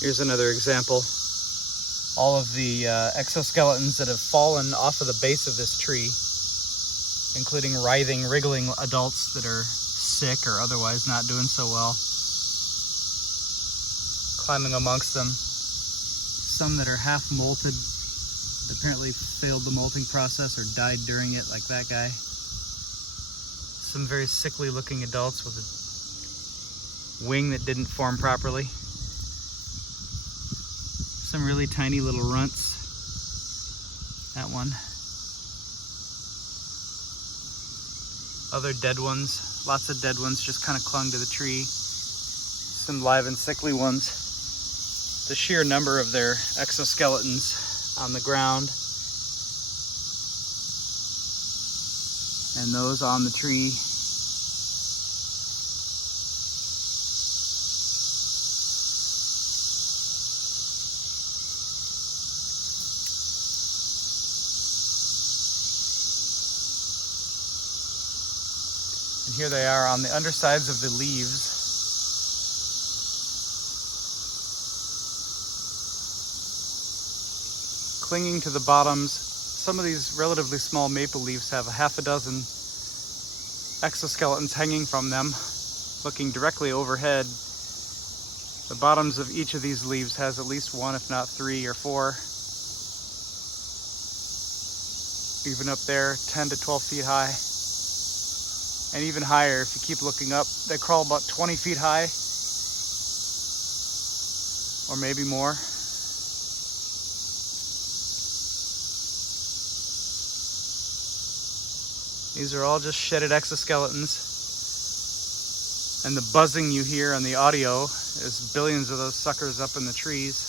Here's another example. All of the exoskeletons that have fallen off of the base of this tree, including writhing, wriggling adults that are sick or otherwise not doing so well. Climbing amongst them. Some that are half molted, apparently failed the molting process or died during it, like that guy. Some very sickly looking adults with a wing that didn't form properly. Some really tiny little runts. That one. Other dead ones, lots of dead ones just kind of clung to the tree. Some live and sickly ones. The sheer number of their exoskeletons on the ground. And those on the tree. And here they are on the undersides of the leaves. Clinging to the bottoms. Some of these relatively small maple leaves have a half a dozen exoskeletons hanging from them, looking directly overhead. The bottoms of each of these leaves has at least one, if not 3 or 4. Even up there, 10 to 12 feet high. And even higher if you keep looking up. They crawl about 20 feet high, or maybe more. These are all just shedded exoskeletons. And the buzzing you hear on the audio is billions of those suckers up in the trees,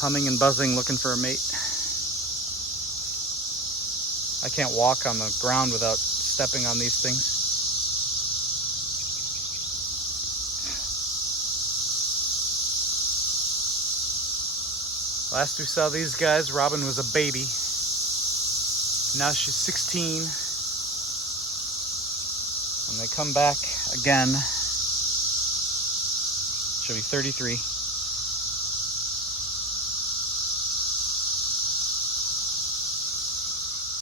humming and buzzing, looking for a mate. I can't walk on the ground without stepping on these things. Last we saw these guys, Robin was a baby. Now she's 16. When they come back again, she'll be 33.